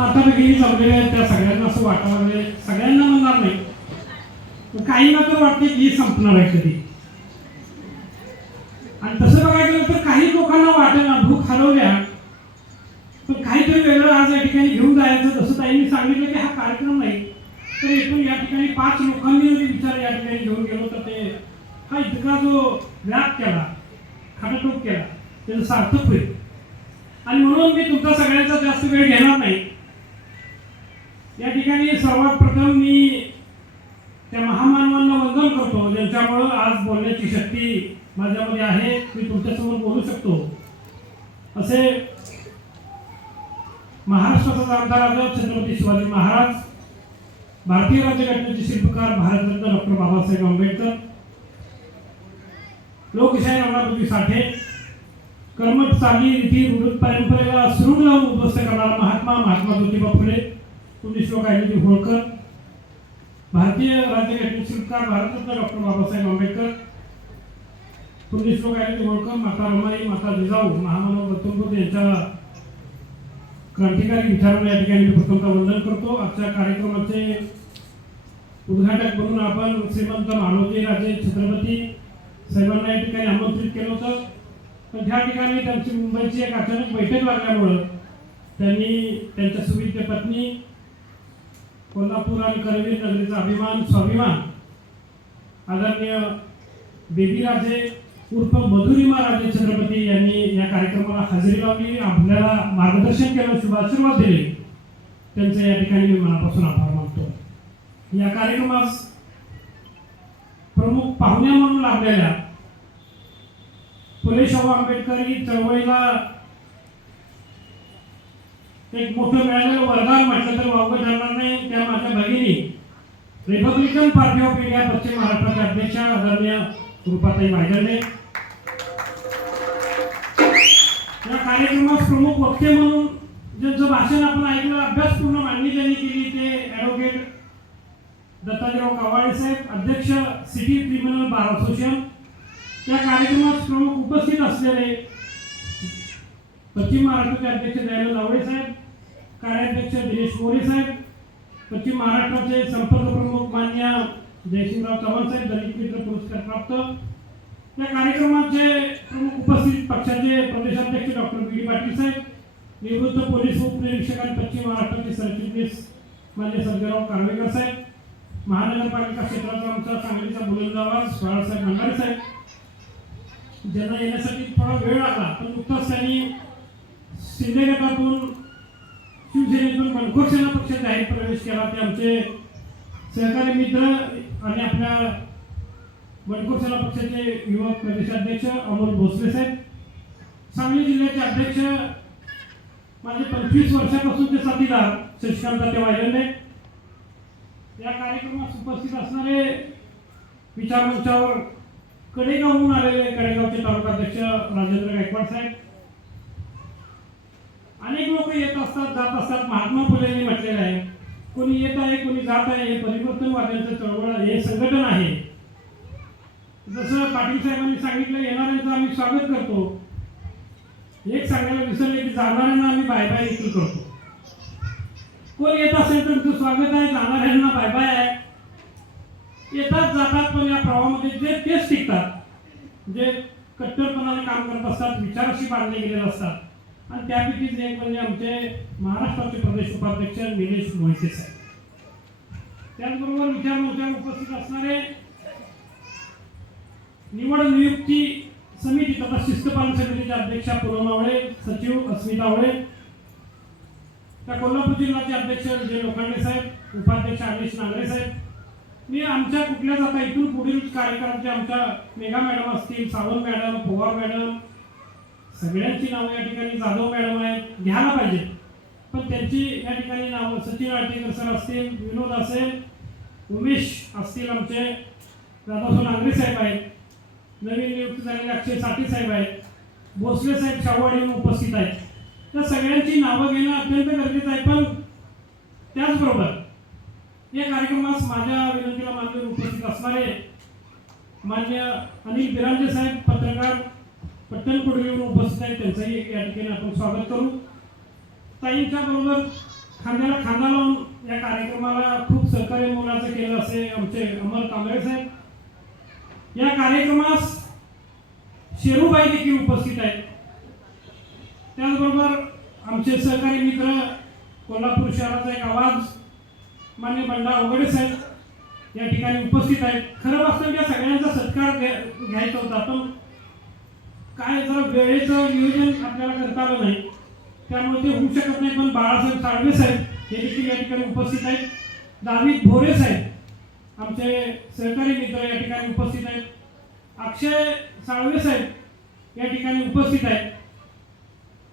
माता भगिनी जमलेल्या आहेत त्या सगळ्यांना असं वाटायला लागले, सगळ्यांना म्हणणार नाही, काहींना तर वाटते की संपणार आहे कधी. आणि तसं बघायला गेलं तर काही लोकांना वाटेना भूक हरवल्या, पण काहीतरी वेगळं आज या ठिकाणी घेऊन जायचं. जसं ताईंनी सांगितलं की हा कार्यक्रम नाही तर एकूण या ठिकाणी 5 लोकांनी जरी विचार या ठिकाणी घेऊन गेलो तर ते हा इतका जो व्याप केला, खाटाटोप केला, त्याचं सार्थक होईल. आणि म्हणून मी तुमचा सगळ्यांचा जास्त वेळ घेणार नाही. या ठिकाणी सर्वात प्रथम मी त्या महामानवांना वंदन करतो ज्यांच्यामुळं आज बोलण्याची शक्ती माझ्यामध्ये आहे, मी तुमच्यासमोर बोलू शकतो. असे महाराष्ट्राचा जाणता राजा छत्रपती शिवाजी महाराज, भारतीय राज्यघटनेचे शिल्पकार भारतरत्न डॉक्टर बाबासाहेब आंबेडकर, लोकशाही नानाभाऊ साठे, कर्मठ चाली रीती रूढ परंपरेला सुरूंग लावून उद्ध्वस्त करणारा महात्मा ज्योतिबा फुले, पुण्यश्लोक अहिल्यादेवी होळकर, भारतीय राज्यघटनेचे शिल्पकार भारतरत्न डॉक्टर बाबासाहेब आंबेडकर, पुण्यश्लोक अहिल्यादेवी होळकर, माता रमाई, माता जिजाऊ, महामानव गौतम बुद्ध यांच्या क्रांतिकारी विचारांना या ठिकाणी मी प्रथमतः वंदन करतो. आजच्या कार्यक्रमाचे उद्घाटक म्हणून आपण श्रीमंत मानवजी राजे छत्रपती साहेबांना या ठिकाणी आमंत्रित केलं होतं, पण त्या ठिकाणी त्यांची मुंबईची एक अचानक बैठक लागल्यामुळं त्यांनी त्यांच्या सुविद्य पत्नी, कोल्हापूर आणि करवीर नगरीचा अभिमान स्वाभिमान आदरणीय बेबी राजे उर्फ मधुरिमा राजे छत्रपती यांनी या कार्यक्रमाला हजेरी लावली, आपल्याला मार्गदर्शन केलं, शुभाशीर्वाद दिले, त्यांचे या ठिकाणी मी मनापासून आभार मानतो. या कार्यक्रमास प्रमुख पाहुण्या म्हणून लाभलेल्या फुले शाहू आंबेडकरी चळवळीला एक मोठं मिळालेलं वरदान म्हटलं तर वावगं ठरणार नाही, त्या माझ्या भगिनी रिपब्लिकन पार्टी ऑफ इंडिया पश्चिम महाराष्ट्राच्या अध्यक्षा आदरणीय रूपाताई वायदंडे, या कार्यक्रमास प्रमुख वक्ते म्हणून ज्यांचं भाषण आपण ऐकलं, अभ्यासपूर्ण मांडणी ज्यांनी केली ते ॲडव्होकेट दत्ताजीराव कवाळे साहेब, अध्यक्ष सिटी क्रिमिनल बार असोसिएशन. या कार्यक्रमात प्रमुख उपस्थित असलेले पश्चिम महाराष्ट्राचे अध्यक्ष दयानंद आवळे साहेब, कार्याध्यक्ष दिनेश मोरे साहेब, पश्चिम महाराष्ट्राचे संपर्क प्रमुख मान्य जयसिंगराव चव्हाण साहेब, दलित मित्र पुरस्कार प्राप्त. या कार्यक्रमाचे प्रमुख उपस्थित पक्षाचे प्रदेशाध्यक्ष डॉक्टर बी डी पाटील साहेब, निवृत्त पोलीस उपनिरीक्षक आणि पश्चिम महाराष्ट्राचे सरचिटणीस मान्य सर्जेराव कारवेकर साहेब, महानगरपालिका क्षेत्राचा आमचा सांगलीचा बुलंद आवाज बाळासाहेब भंडारे साहेब, ज्यांना येण्यासाठी थोडा वेळ लागला, पण नुकताच त्यांनी शिंदे गटातून शिवसेनेतून बनखोर सेना पक्षात जाहीर प्रवेश केला, ते आमचे सहकारी मित्र आणि आपल्या बनखोर सेना पक्षाचे युवक प्रदेशाध्यक्ष अमोल भोसले साहेब, सांगली जिल्ह्याचे अध्यक्ष माझे 25 वर्षापासूनचे साथीदार शशिकांत वायदंडे. या कार्यक्रमात उपस्थित असणारे विचारमंचावर कडेगावहून आलेले कडेगावचे तालुकाध्यक्ष राजेंद्र गायकवाड साहेब, अनेक लोक येत असतात जात असतात. महात्मा फुलेंनी म्हटलेलं आहे, कोणी येत आहे कोणी जात आहे, हे परिवर्तनवाद्यांचं चळवळ हे संघटन आहे. जसं पाटील साहेबांनी सांगितलं, येणाऱ्यांचं आम्ही स्वागत करतो, एक सांगायला विसरले की जाणाऱ्यांना आम्ही बाय बाय देखील करतो. कोण येत असेल तर तुमचं स्वागत आहे, जाणाऱ्यांना बाय बाय आहे. येतात जातात, पण या प्रवाहामध्ये जे तेच टिकतात, जे कट्टरपणाने काम करत असतात, विचाराशी बांधले गेलेले असतात, आणि त्यापैकीच एक म्हणजे आमचे महाराष्ट्राचे प्रदेश उपाध्यक्ष निलेश मोहिते साहेब. त्याचबरोबर विचारमंचावर उपस्थित असणारे निवड नियुक्ती समिती तथा शिस्तपालन समितीच्या अध्यक्षा पूनम आवळे, सचिव अस्मिता आवळे, त्या कोल्हापूर जिल्ह्याचे अध्यक्ष विजय लोखंडे साहेब, उपाध्यक्ष अनिश नांगरे साहेब. मी आमच्या कुठल्याच आता इथून पुढील कार्यक्रमाचे आमच्या मेघा मॅडम असतील, सावंत मॅडम, पवार मॅडम, सगळ्यांची नावं या ठिकाणी, जाधव मॅडम आहेत, घ्यायला पाहिजे, पण त्यांची या ठिकाणी नावं सचिन आळतेकर सर असतील, विनोद असेल, उमेश असतील, आमचे दादासो नांगरे साहेब आहेत, नवीन नियुक्त झालेले अक्षय साठे साहेब आहेत, भोसले साहेब शाहूवाडीहून उपस्थित आहेत. त्या सगळ्यांची नावं घेणं अत्यंत गरजेचं आहे. पण त्याचबरोबर या कार्यक्रमास माझ्या विनंतीला मान्य उपस्थित असणारे मान्य अनिल बिरांजे साहेब, पत्रकार पट्टणकोड येऊन उपस्थित आहेत, त्यांचंही या ठिकाणी आपण स्वागत करू. ताईंच्या बरोबर खांद्याला खांदा लावून या कार्यक्रमाला खूप सहकार्य मोलाचं केलं असे आमचे अमर कांबळे साहेब। या कार्यक्रमास शेरूबाई देखील उपस्थित आहेत। त्याचबरोबर आमचे सहकारी मित्र कोल्हापूर शहराचा एक आवाज मान्य बंडा अवघडे साहेब या ठिकाणी उपस्थित आहेत। खरं वास्तव या सगळ्यांचा सत्कार घ्यायचा होता, पण काय जरा वेळेचं नियोजन आपल्याला करता आलं नाही, त्यामुळे ते होऊ शकत नाही। पण बाळासाहेब साळवे साहेब हे देखील या ठिकाणी उपस्थित आहेत। दावीद भोरे साहेब आमचे सहकारी मित्र या ठिकाणी उपस्थित आहेत। अक्षय साळवे साहेब या ठिकाणी उपस्थित आहेत।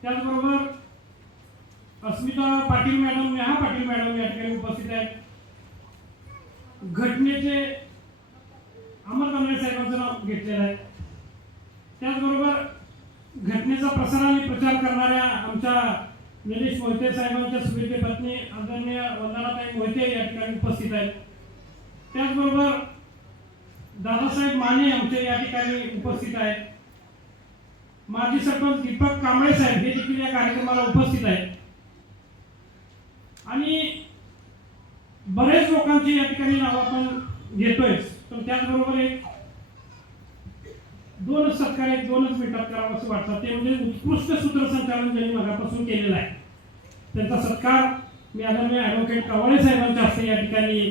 त्याचबरोबर अस्मिता पाटील मॅडम, नेहा पाटील मॅडम या ठिकाणी उपस्थित आहेत। घटनेचे अमर कांबळे साहेबांचं नाव घेतलेलं आहे। त्याचबरोबर घटनेचा प्रसार आणि प्रचार करणाऱ्या आमच्या निलेश मोहिते साहेबांच्या सुविधे पत्नी आदरणीय वंदनाताई मोहिते या ठिकाणी उपस्थित आहेत। त्याचबरोबर दादासाहेब माने आमचे या ठिकाणी उपस्थित आहेत। माजी सरपंच दीपक कांबळे साहेब हे देखील या कार्यक्रमाला उपस्थित आहेत। आणि बरेच लोकांची या ठिकाणी नाव आपण घेतोय, पण त्याचबरोबर एक दोनच सत्कार एक दोनच मिनिटात करावं असं वाटतं, ते म्हणजे उत्कृष्ट सूत्रसंचालन ज्यांनी मगापासून केलेलं आहे त्यांचा सत्कार मी आदरणीय ॲडव्होकेट कवाळे साहेबांच्या हस्ते या ठिकाणी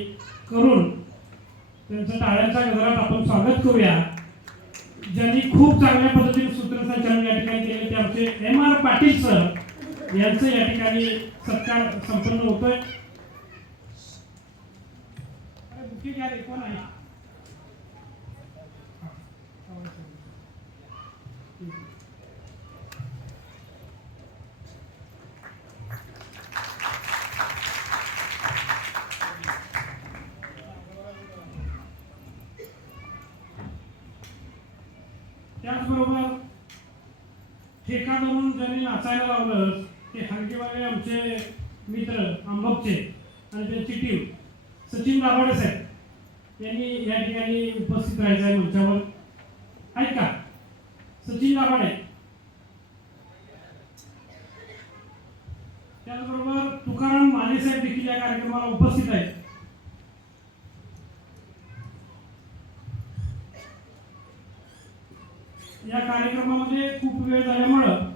करून त्यांचं टाळ्यांच्या गजरात आपण स्वागत करूया। ज्यांनी खूप चांगल्या पद्धतीने सूत्रसंचालन या ठिकाणी केले ते आमचे MR पाटील सर यांचं या ठिकाणी सत्कार संपन्न होतोय। कोण आहे? त्याचबरोबर ठेका धरून ज्यांनी नाचायला लावलं ते हलगेवाले आमचे मित्र आंबपचे आणि त्यांची टीम सचिन दाभाडे साहेब यांनी या ठिकाणी उपस्थित राहायचं आहे मंचावर। आहेत का सचिन दाभाडे? त्याचबरोबर तुकाराम माने साहेब देखील या कार्यक्रमाला उपस्थित आहेत। या कार्यक्रमामध्ये खूप वेळ झाल्यामुळं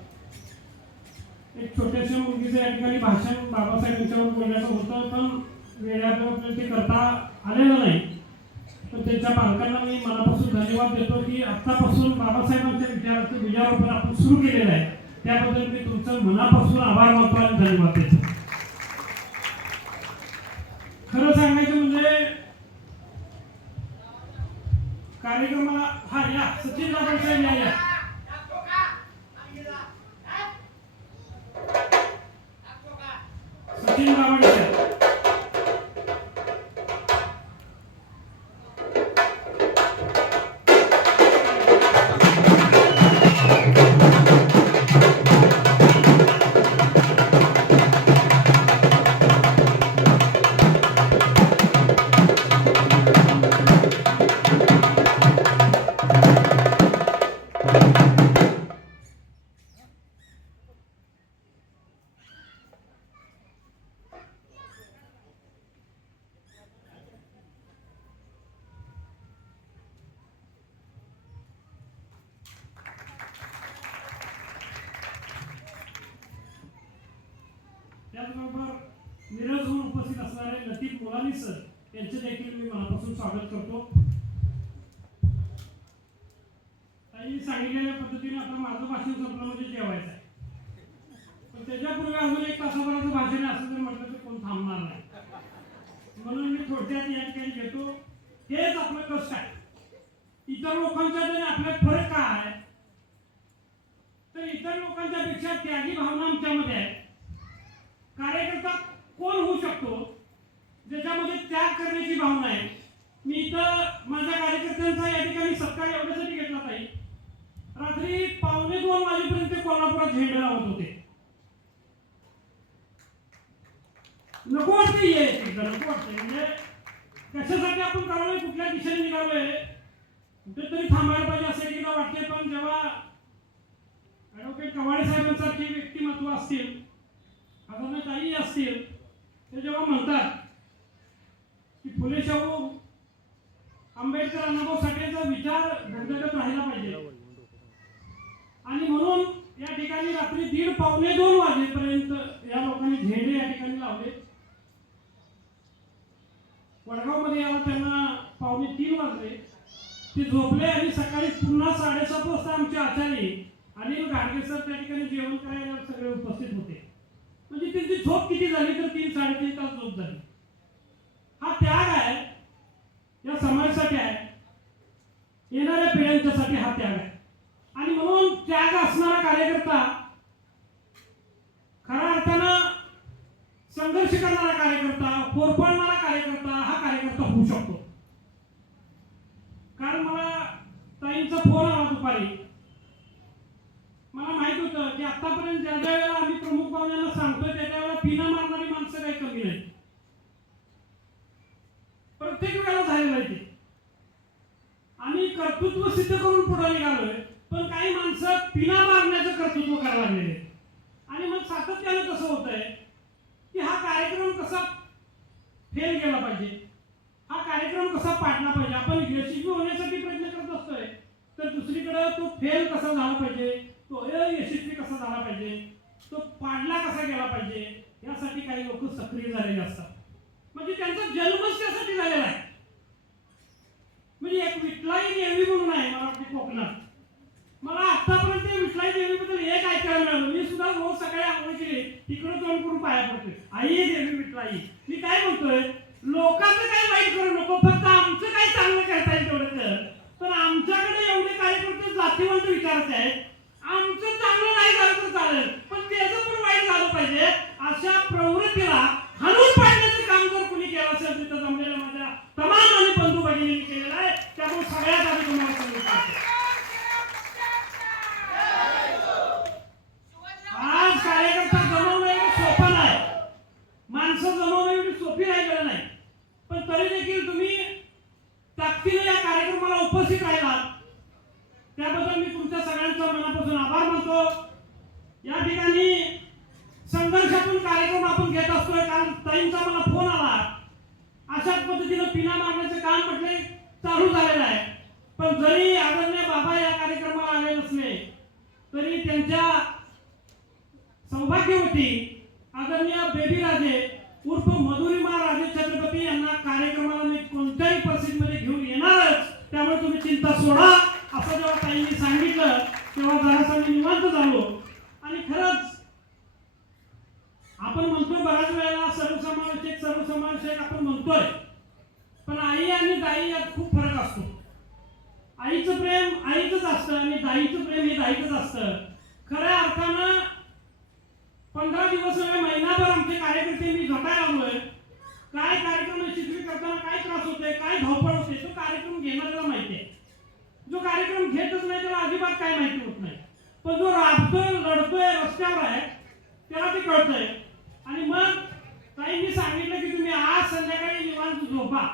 एक छोट्याशा मुलगीचं या ठिकाणी भाषण बाबासाहेब यांच्यावर बोलण्याचं होतं, पण वेळापत्रक ते करता आलेलं नाही। पण त्यांच्या पालकांना मी मनापासून धन्यवाद देतो की आत्तापासून बाबासाहेबांच्या विचाराचं बीजारोपण आपण सुरू केलेलं आहे, त्याबद्दल मी तुमचं मनापासून आभार मानतो आणि धन्यवाद देतो। खरं सांगायचं म्हणजे कार्यक्रमाला हा या सचिन दाभाडे साहेब या सचिन दाभाडे साहेब त्याचबरोबर मिरज होऊन उपस्थित असणारे लतीफ मुलानी सर यांचे देखील मी मनापासून स्वागत करतो। त्यांनी सांगितलेल्या पद्धतीने आता माझं भाषण संपलं म्हणजे जेवायचं आहे, पण त्याच्यापूर्वी अजून एक तासाभराचं भाषण असं जर म्हटलं तर कोण थांबणार नाही, म्हणून मी थोडक्यात या ठिकाणी घेतो। हेच आपलं कष्ट आहे। इतर लोकांच्या आणि आपल्यात फरक काय आहे तर इतर लोकांच्या पेक्षा त्यागी भावना आमच्यामध्ये आहे। कार्यकर्ता कोण होऊ शकतो ज्याच्यामध्ये त्याग करण्याची भावना आहे। मी इथं माझ्या कार्यकर्त्यांचा या ठिकाणी सत्कार एवढ्यासाठी घेतला पाहिजे, रात्री 1:45 वाजेपर्यंत कोल्हापुरात झेंडे लावत होते। नको वाटते नको वाटते म्हणजे कशासाठी आपण करालोय, कुठल्या दिशेने निघालोय, कुठेतरी थांबायला पाहिजे असं एकदा वाटते। पण जेव्हा ॲडव्होकेट कवाळे साहेबांसारखी व्यक्तिमत्व असतील, आदरणीय ताई असतील, ते जेव्हा म्हणतात की फुले शाहू आंबेडकर अण्णाभाऊ साठेचा विचार धगधगत राहिला पाहिजे आणि म्हणून या ठिकाणी रात्री 1:30 पावणे 2 वाजेपर्यंत या लोकांनी झेंडे या ठिकाणी लावले. वडगावमध्ये याला त्यांना पावणे 3 वाजले. ते झोपले आणि सकाळी पुन्हा 7:30 वाजता आमचे आचार्य अनिल गाडगे सर त्या ठिकाणी जेवण करायला सगळे उपस्थित होते. म्हणजे त्यांची झोप किती झाली तर 3-3.5 तास झोप झाली. हा त्याग आहे, या समाजासाठी आहे, येणाऱ्या पिढ्यांच्यासाठी हा त्याग आहे. आणि म्हणून त्याग असणारा कार्यकर्ता, खऱ्या अर्थानं संघर्ष करणारा कार्यकर्ता, पोरपळणारा कार्यकर्ता हा कार्यकर्ता होऊ शकतो. कारण मला ताईंचा फोन आला दुपारी. मला माहित होतं की आतापर्यंत ज्या ज्या वेळेला आम्ही प्रमुख पाहुण्यांना सांगतोय त्या वेळेला पिना मारणारी माणसं काही कमी नाही, प्रत्येक वेळेला झालेलं आहे ते. आम्ही कर्तृत्व सिद्ध करून पुढे निघालोय, पण काही माणसं पिना मारण्याचं कर्तृत्व करायला लागलेले. आणि मग सातत्याने कसं होतंय की हा कार्यक्रम कसा फेल गेला पाहिजे, हा कार्यक्रम कसा पाडला पाहिजे. आपण यशस्वी होण्यासाठी प्रयत्न करत असतोय, तर दुसरीकडे तो फेल कसा झाला पाहिजे, तो अयशस्वी कसा झाला पाहिजे, तो पाडला कसा गेला पाहिजे, यासाठी काही लोक सक्रिय झालेले असतात. म्हणजे त्यांचा जन्मच त्यासाठी झालेला आहे. म्हणजे एक विठलाई देवी म्हणून आहे मला वाटते कोकणात. मला आतापर्यंत विठलाई देवीबद्दल एक ऐकायला मिळालं. मी सुद्धा रोज सकाळी आंघोळ केली तिकडे तोंड करून पाया पडतोय, आई देवी विठलाई. मी काय म्हणतोय, लोकांचं काही वाईट करू नको, फक्त आमचं काही चांगलं करता येईल तेवढं कर. पण आमच्याकडे एवढे कार्यकर्ते जातीवंत विचारायचे आहेत, आमचं चांगलं नाही झालं तर चालेल पण त्याचं पण वाईट झालं पाहिजे, अशा प्रवृत्तीला हाणून पाडण्याचं काम जर कुणी केलं असेल तिथं जमलेल्या माझ्या तमाम आणि बंधू भगिनींनी केलेलं आहे. त्यामुळे सगळ्यात आधी तुम्हाला सांगितलं, आज कार्यकर्ता जमवणं एवढं सोपं नाही, माणसं जमवणं एवढी सोपी राहिलेलं नाही. पण तरी देखील तुम्ही ताकदीने या कार्यक्रमाला उपस्थित राहिलात त्याबद्दल मी तुमच्या सगळ्यांचा मनापासून आभार मानतो. या ठिकाणी संघर्षातून कार्यक्रम आपण घेत असतोय. कारण ताईंचा मला फोन आला, अशाच पद्धतीने पिना मारण्याचं काम म्हटले चालू झालेलं आहे. पण जरी आदरणीय बाबा या कार्यक्रमाला आले नसले तरी त्यांच्या सौभाग्यवती आदरणीय बेबी राजे उर्फ मधुरिमा राजे छत्रपती यांना कार्यक्रमाला मी कोणत्याही परिस्थितीमध्ये घेऊन येणारच. त्यामुळे तुम्ही चिंता सोडा असं जेव्हा ताईंनी सांगितलं तेव्हा जरासा मी निवांत झालो. आणि खरंच आपण म्हणतो बऱ्याच वेळेला सर्वसमावेशक आपण म्हणतोय, पण आई आणि दाई यात खूप फरक असतो. आईचं प्रेम आईचंच असतं आणि दाईचं प्रेम हे दाईचंच असतं. खऱ्या अर्थानं 15 दिवस महिनाभर आमचे कार्यकर्ते मी झटायला लागलोय. काय कार्यक्रम यशस्वी करताना काय त्रास होते, काय धावपळ होते, तो कार्यक्रम घेणाऱ्याला माहिती आहे. जो कार्यक्रम घेतच नाही त्याला अजिबात काय माहिती होत नाही. पण जो राबतोय, लढतोय, रस्त्यावर आहे त्याला ते कळतंय. आणि मग ताईंनी सांगितलं की तुम्ही आज संध्याकाळी निवांत झोपा.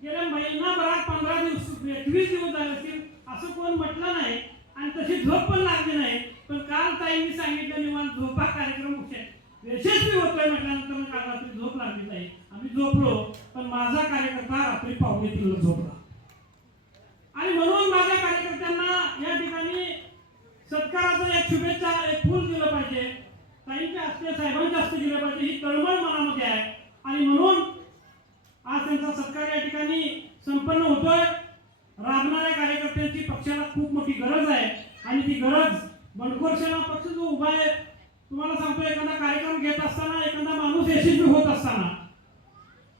गेल्या महिनाभरात 15 दिवस 21 दिवस झाले असतील असं कोण म्हटलं नाही आणि तशी झोप पण लागली नाही. पण काल ताईंनी सांगितलं निवांत झोपा, कार्यक्रम यशस्वी होतोय म्हटल्यानंतर काल रात्री झोप लागली नाही. आम्ही झोपलो, पण माझा कार्यकर्ता रात्री 2:45 झोपला. आणि म्हणून माझ्या कार्यकर्त्यांना या ठिकाणी सत्काराचं एक शुभेच्छा, एक फूल दिलं पाहिजे, ताईंच्या हस्ते साहेबांच्या हस्ते दिलं पाहिजे, ही तळमळ मनामध्ये आहे. आणि म्हणून आज त्यांचा सत्कार या ठिकाणी संपन्न होतोय. राबणाऱ्या कार्यकर्त्यांची पक्षाला खूप मोठी गरज आहे आणि ती गरज बंडखोर सेना पक्ष जो उभा आहे, तुम्हाला सांगतो, एखादा कार्यक्रम घेत असताना एखादा माणूस यशस्वी होत असताना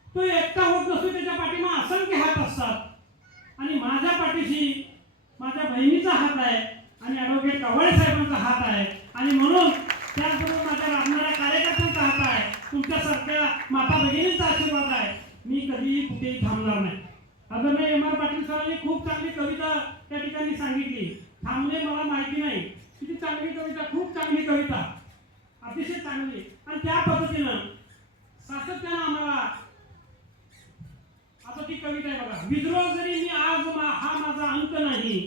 तो एकटा होत नसतो, त्याच्या पाठीमा असंख्य हात असतात. आणि माझ्या पाठीशी माझ्या बहिणीचा हात आहे आणि ॲडव्होकेट कावळे साहेबांचा हात आहे. आणि म्हणून त्याचबरोबर माझ्या राबणाऱ्या कार्यकर्त्यांचा हात आहे, तुमच्यासारख्या माता भगिनींचा आशीर्वाद आहे. मी कधीही कुठेही थांबणार नाही. आदरणीय एम आर पाटील सरांनी खूप चांगली कविता त्या ठिकाणी सांगितली. थांबणे मला माहिती नाही, किती चांगली कविता, खूप चांगली कविता, अतिशय चांगली. आणि त्या पद्धतीनं सातत्यानं आम्हाला आता ती कविता आहे बघा. विद्रोह जरी मी आज हा माझा अंत नाही,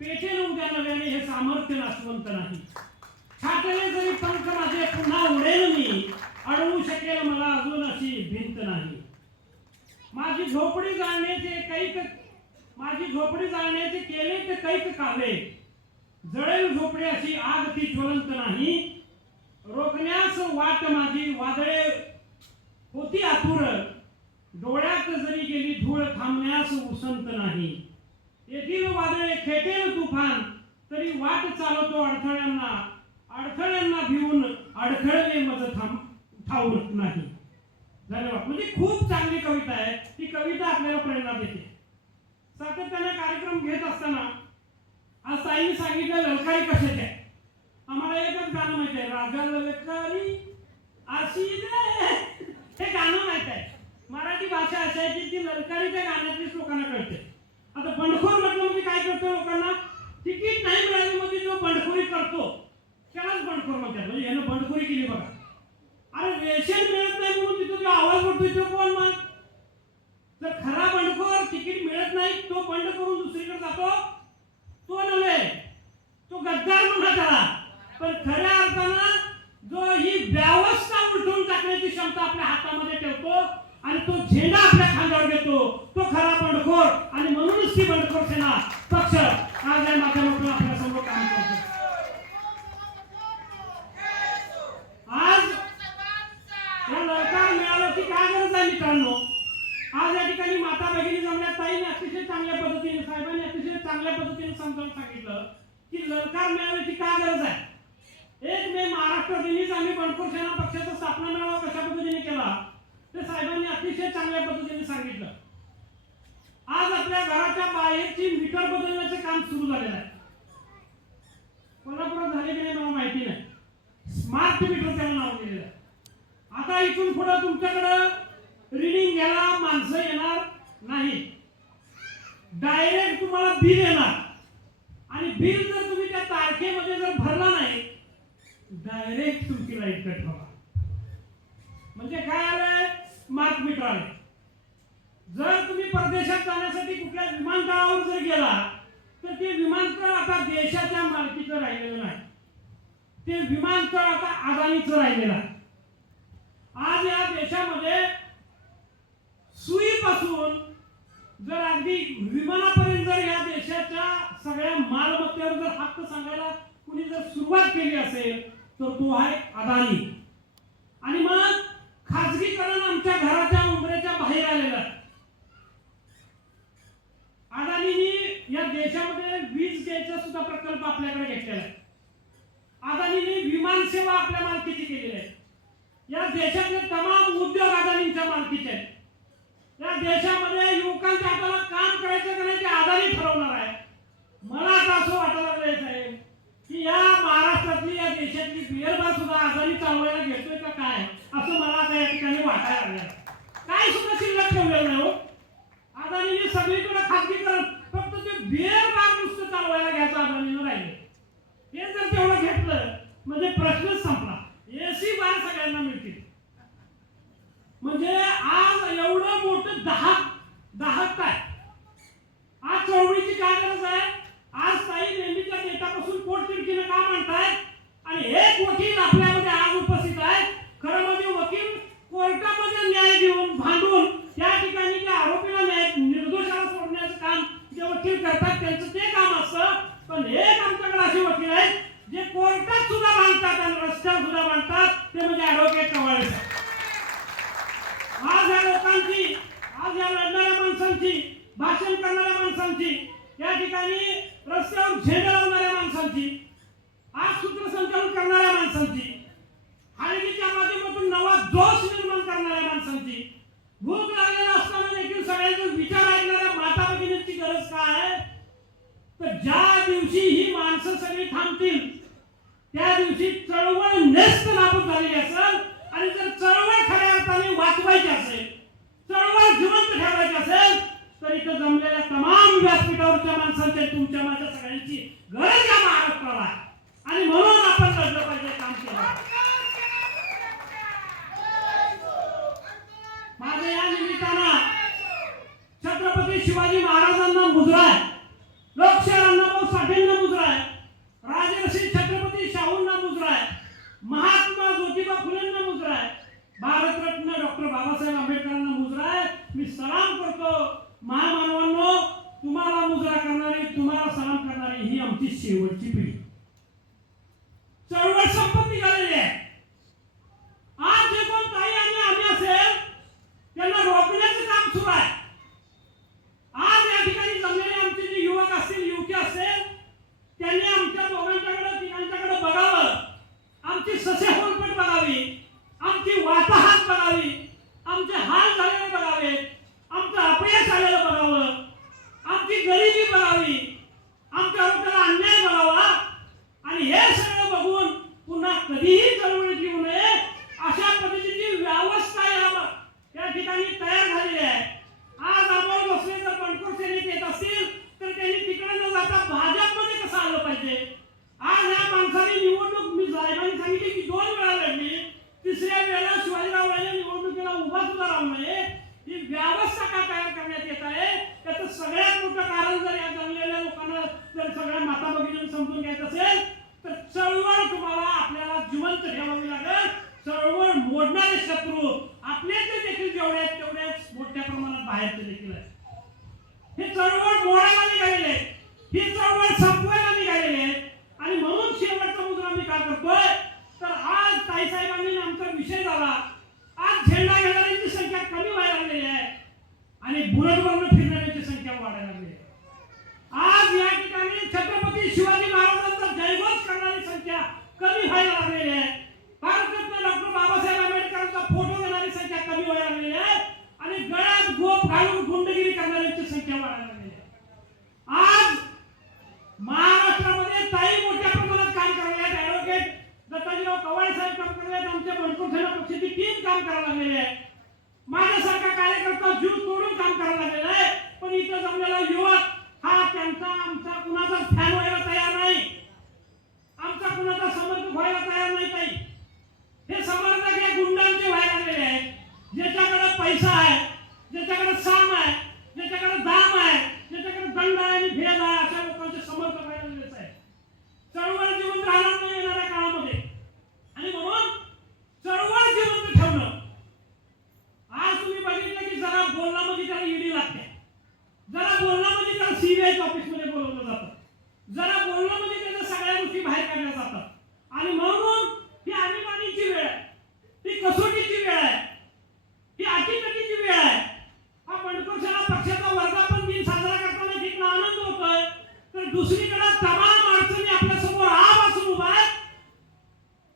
पेटेल उद्या नव्याने हे सामर्थ्य नाशवंत नाही. छाटले जरी पंख माझे पुन्हा उडेल मी, अडवू शकेल माझी झोपडी जाळण्याचे केले ते कैक कावे, जळेल झोपडी अशी आग ती ज्वलंत नाही, रोखण्यास वाट माझी वादळे होती आतुर, डोळ्यात जरी गेली धूळ थांबण्यास उसंत नाही, येथील वादळे खेटेल तुफान तरी वाट चालवतो अडथळ्यांना भिवून अडखळले मज ठाऊक नाही. धन्यवाद. म्हणजे खूप चांगली कविता आहे. ती कविता आपल्याला प्रेरणा देते. सातत्याने कार्यक्रम घेत असताना आज ताईंनी सांगितलं ललकारी कशाची आहे. आम्हाला एकच गाणं माहिती आहे, राजा ललकारी अशी दे, हे गाणं माहित आहे. मराठी भाषा अशी आहे की ती ललकारीच्या गाण्यातलीच लोकांना कळते. आता बंडखोर म्हटलं म्हणजे काय करतो, लोकांना तिकीट नाही मिळाली म्हणजे जो बंडखोरी करतो त्यालाच बंडखोर म्हणतात. म्हणजे यानं बंडखोरी केली बघा. अरे रेशन मिळत नाही म्हणून तिथं जो आवाज करतोय तो कोण? मग जर खरा बंडखोर तिकीट मिळत नाही तो बंड करून दुसरीकडे जातो, तो नव्हे, तो गद्दार म्हणा त्याला. पण खऱ्या अर्थानं जो ही व्यवस्था उलटून टाकण्याची क्षमता आपल्या हातामध्ये ठेवतो आणि तो झेंडा आपल्या खांद्यावर घेतो, तो खरा बंडखोर. आणि म्हणूनच ती बंडखोर सेना पक्ष आज या माध्यमातून आपल्या समोर काम करतो. आज या ललकार मिळाल्याची काय गरज आहे मित्रांनो? आज या ठिकाणी माता भगिनी जमल्या. ताईने अतिशय चांगल्या पद्धतीने, साहेबांनी अतिशय चांगल्या पद्धतीने समजावून सांगितलं की ललकार मिळाल्याची काय गरज आहे. 1 मे महाराष्ट्र दिनीच आम्ही बंडखोर सेना पक्षाचा स्थापना मेळावा कशा पद्धतीने केला ते साहेबांनी अतिशय चांगल्या पद्धतीने सांगितलं. आज आपल्या घराच्या बाहेरची मीटर बदलण्याचं काम सुरू झालेलं आहे. कोल्हापुरात झाले की नाही मला माहिती नाही. स्मार्ट मीटर त्याला नाव दिलेलं आहे. आता इथून पुढे तुमच्याकडं रीडिंग घ्यायला माणसं येणार नाही, डायरेक्ट तुम्हाला बिल येणार. आणि बिल जर तुम्ही त्या तारखेमध्ये जर भरला नाही, डायरेक्ट तुमची लाईट कट होणार. म्हणजे काय आलंय? स्मार्ट मीटर आले. जर तुम्ही परदेशात जाण्यासाठी कुठल्या विमानतळावर जर गेला तर ते विमानतळ आता देशाच्या मालकीचं राहिलेलं नाही, ते विमानतळ आता अदानीचं राहिलेलं आहे. आज या देशामध्ये सुईपासून जर अगदी विमानापर्यंत जर या देशाच्या सगळ्या मालमत्तेवर जर हक्क सांगायला कुणी जर सुरुवात केली असेल तर तो आहे अदानी. आणि मग खाजगीकरण आमच्या घराच्या उंबऱ्याच्या बाहेर आलेलं आहे. अदानीने या देशामध्ये वीज द्यायचा सुद्धा प्रकल्प आपल्याकडे घेतलेला आहे. अदानीने विमान सेवा आपल्या मालकीची केलेली आहे. या देशातले तमाम उद्योग अदानींच्या मालकीचे आहेत. या देशामध्ये युवकांच्या हाताला काम करायचं का नाही ते अदानी ठरवणार आहे. मला आता असं वाटायला लागलंय साहेब की या महाराष्ट्रातली, या देशातली बिअर बार सुद्धा अदानी चालवायला घेतोय का काय, असं मला आता या ठिकाणी वाटायला लागलं. काय सुद्धा शिल्लक ठेवलेलं नाही हो. अदानीने सगळीकडे खाजगीकरण, फक्त ते बिअर बार नुसतं चालवायला घ्यायचं अदानीनं राहिले. हे जर तेवढं घेतलं म्हणजे प्रश्नच संपला. एसी बार सगळ्यांना मिळतील. म्हणजे आज एवढं मोठं दाहक आहे. आज चळवळीची काय गरज आहे? आज ताई नेहमीच्या नेत्यापासून पोटतिडकीनं का म्हणताय? आणि एक वकील आपल्यामध्ये आज उपस्थित आहे. खरं म्हणजे वकील कोर्टामध्ये न्याय देऊन भांडून या ठिकाणी त्या आरोपीला न्याय, निर्दोषाला सोडण्याचं काम जे वकील करतात त्यांचं ते काम असतं. पण एक आमच्याकडे असे वकील आहेत जे कोर्टात सुद्धा बांधतात आणि रस्त्यावर सुद्धा बांधतात, ते म्हणजे ॲडव्होकेट कवाळे साहेब. आज या लोकांची, आज या लढणाऱ्या माणसांची, भाषण करणाऱ्या माणसांची, या ठिकाणी रस्त्यावर झेंडा लावणाऱ्या माणसांची, आज सूत्रसंचालन करणाऱ्या माणसांची, हळदीच्या माध्यमातून नवा जोश निर्माण करणाऱ्या माणसांची, भूक लागलेला असताना देखील सगळ्यांचे विचार ऐकणाऱ्या माता भगिनींची गरज काय आहे? तर ज्या दिवशी ही माणसं सगळी थांबतील त्या दिवशी चळवळ नेस्त नाबूद झालेली असेल. आणि जर चळवळ खऱ्या अर्थाने वाचवायची असेल, चळवळ जिवंत ठेवायची असेल तर इथं जमलेल्या तमाम व्यासपीठावरच्या माणसांची, तुमच्या माझ्या सगळ्यांची गरज या महाराष्ट्राला आहे. आणि म्हणून आपण लढलं पाहिजे, काम केलं. माझ्या या निमित्तानं छत्रपती शिवाजी महाराजांना मुजरा आहे, लोकशाहीर अण्णाभाऊ साठेंना मुजरा आहे, राजर्षी छत्रपती शाहूंना मुजरा आहे, महात्मा ज्योतिबा फुलेंना मुजरा आहे, भारतरत्न डॉक्टर बाबासाहेब आंबेडकरांना मुजरा आहे. मी सलाम शेवटची पिढी. चळवळ संपत निघालेली आहे. आज जे कोण ताई आणि आम्ही असेल त्यांना रोखण्याचं काम सुरू आहे. आज या ठिकाणी जमलेले आमचे जे युवक असतील, युवती असेल, त्यांनी आमच्या दोघांच्याकडे तिघांच्याकडे बघावं, आमची ससेहोलपट बघावी, आमची वाताहात बघावी, आमचे हाल झालेले बघावेत, आमचं अपयश आलेलं बघावं, आमची गरिबी बघावी, आमच्या लोकांना अन्याय बघावा आणि हे सगळं बघून पुन्हा कधीही चळवळीत येऊ नये अशा पद्धतीची व्यवस्था या ठिकाणी तयार झालेली आहे. आज आपण बसले जर बंडखोर सेनेत येत असतील तर त्यांनी तिकडे न जाता भाजपमध्ये कसं आलं पाहिजे. आज या माणसाने निवडणूक, मी साहेबांनी सांगितले की 2 वेळा लढली, तिसऱ्या वेळेला शिवाजीराव राजे निवडणुकीला उभा सुद्धा राहू नये. ही व्यवस्था का तयार करण्यात येत आहे त्याचं सगळ्यात मोठं कारण जर या जमलेल्या लोकांना जर सगळ्या माता भगिनींना समजून घ्यायचं असेल तर चळवळ तुम्हाला आपल्याला जिवंत ठेवावी लागेल. चळवळ मोडणारे शत्रू आपले ते देखील जेवढे आहेत तेवढेच मोठ्या प्रमाणात बाहेरचे देखील आहेत. हे चळवळ मोडायला निघालेले आहेत, ही चळवळ संपवायला निघालेली आहे. आणि म्हणून शेवटचा मुद्दा मी काय करतोय तर आज ताईसाहेबांनी आमचा विषय झाला. आज झेंडा घेणाऱ्यांची संख्या कमी व्हायला लागलेली आहे आणि बुलेटवरून फिरणाऱ्यांची संख्या वाढायला लागली आहे. आज या ठिकाणी छत्रपती शिवाजी महाराजांचा जयघोष करणारी संख्या कमी व्हायला लागलेली आहे. भारतरत्न डॉक्टर बाबासाहेब आंबेडकरांचा फोटो घेणारी संख्या कमी व्हायला लागलेली आहे आणि गळ्यात गोप घालून गुंडगिरी करणाऱ्यांची संख्या वाढायला लागलेली आहे. आज महाराष्ट्रामध्ये ताई मोठ्या प्रमाणात काम करायला आहेत. ॲडव्होकेट दत्ताजीराव कवाळे साहेब काम करायला आहेत, आमच्या बंडखोर सेना पक्षाची टीम काम करायला लागलेली आहे. माझ्यासारखा कार्यकर्ता जीव तोडून काम करायला लागलेला आहे. पण इथं जमलेला युवक हा त्यांचा आमचा कुणाचा फॅन व्हायला तयार नाही, आमचा कुणाचा समर्थक व्हायला तयार नाही. ताई हे समर्थक या गुंडांचे व्हायला लागलेले आहेत. ज्याच्याकडे पैसा आहे, ज्याच्याकडे साम आहे, ज्याच्याकडे दाम आहे, ज्याच्याकडे दंड आहे आणि भेद आहे अशा लोकांचे समर्थक व्हायला लागलेले आहेत. चळवळ जिवंत राहणार नाही येणाऱ्या काळामध्ये आणि म्हणून चळवळ जिवंत ठेवणं. आज तुम्ही बघितलं की जरा बोलण्यामध्ये त्याला ईडी लागते, जरा बोलण्यामध्ये त्याला सीबीआय ऑफिसमध्ये बोलवलं जातं, जरा बोलण्यामध्ये त्याच्या सगळ्या गोष्टी बाहेर काढल्या जातात. आणि म्हणून ही आणीबाणीची वेळ आहे, ही कसोटीची वेळ आहे, ही अटीतटीची वेळ आहे. हा बंडखोर सेना पक्षाचा वर्धापन दिन साजरा करताना जितका आनंद होतोय तर दुसरीकडे तमाम अडचणी आपल्या समोर आवासून उभा आहे.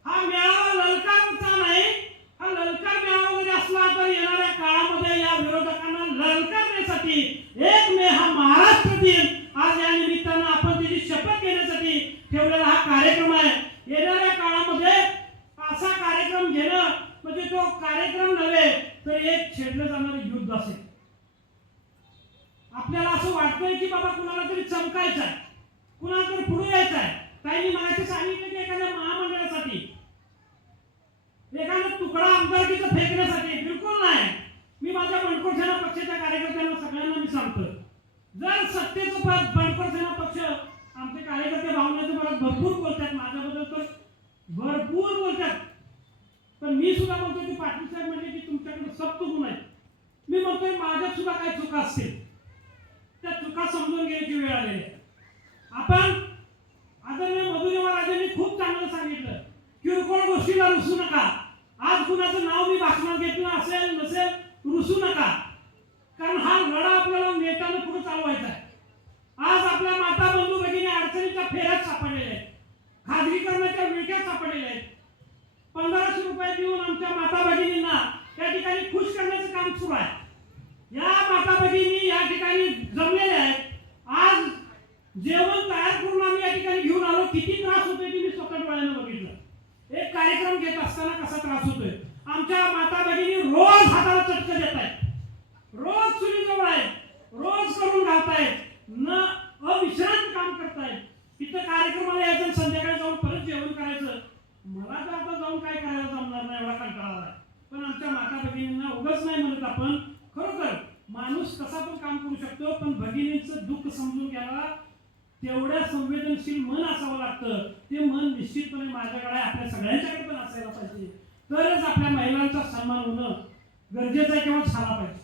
हा मेळावा ललकारचा नाही, हा ललकार मेळावा जरी असला तर येणाऱ्या काळामध्ये या विरोधकांना ललकारण्यासाठी 1 मे हा महाराष्ट्र दिन आज या निमित्तानं आपण त्याची शपथ घेण्यासाठी ठेवलेला हा कार्यक्रम आहे. येणाऱ्या काळामध्ये असा कार्यक्रम घेणं म्हणजे तो कार्यक्रम नव्हे तर एक छेडलं जाणारं युद्ध असेल. आपल्याला असं वाटतंय की बाबा कुणाला तरी चमकायचं आहे, कुणाला तरी पुढे यायचं आहे. काही मागायचे सांगितलं की एखाद्या महामंडळासाठी, एखादा तुकडा आमदारकीचा फेकण्यासाठी, बिलकुल नाही. मी माझ्या बंडखोर सेना पक्षाच्या कार्यकर्त्यांना सगळ्यांना मी सांगतो, जर सत्तेचं पद बंडखोर सेना पक्ष, आमचे कार्यकर्ते भावनेचे मला भरपूर बोलतात, माझ्याबद्दल तर भरपूर बोलतात, पण मी सुद्धा म्हणतो की पाटील साहेब म्हणजे की तुमच्याकडे सप्त गुण आहेत. मी म्हणतोय माझ्यात सुद्धा काही चुका असतील, त्या चुका समजून घ्यायची वेळ आलेली आहे. आपण आदरणीय मधुदेवराजांनी खूप चांगलं सांगितलं, किरकोळ गोष्टीला रुसू नका. आज कुणाचं नाव मी भाषणात घेतलं असेल नसेल, रुसू नका, कारण हा लढा आपल्याला नेटाने पुढे चालवायचा आहे. आज आपल्या माता बंधू भगिनी अडचणीच्या फेऱ्यात सापडलेल्या आहेत, खाजगीकरणाच्या विळख्यात सापडलेल्या आहेत. 1500 रुपये देऊन आमच्या माता भगिनींना त्या ठिकाणी खुश करण्याचं काम सुरू आहे. या माता भगिनी या ठिकाणी जमलेल्या आहेत. आज जेवण तयार करून आम्ही या ठिकाणी घेऊन आलो. किती त्रास होतोय ते मी स्वतः डोळ्यानं बघितलं. एक कार्यक्रम घेत असताना कसा त्रास होतोय. आमच्या माता भगिनी रोज हाताला चटकं देत आहेत, रोज चुलीजवळ आहेत, रोज करून घालतायत, न अविश्रांत काम करतायत. तिथं कार्यक्रमाला यायचं, संध्याकाळी जाऊन परत जेवण करायचं. मला तर आता जाऊन काय करायला जमणार नाही, एवढा कंटाळा आलाय. पण आमच्या माता भगिनींना उगाच नाही म्हणत आपण, खरोखर माणूस कसा पण काम करू शकतो, पण भगिनींचं दुःख समजून घ्यायला तेवढ्या संवेदनशील मन असावं लागतं. ते मन निश्चितपणे माझ्याकडे, आपल्या सगळ्यांच्याकडे पण असायला पाहिजे. तरच आपल्या महिलांचा सन्मान होणं गरजेचं आहे किंवा झाला पाहिजे.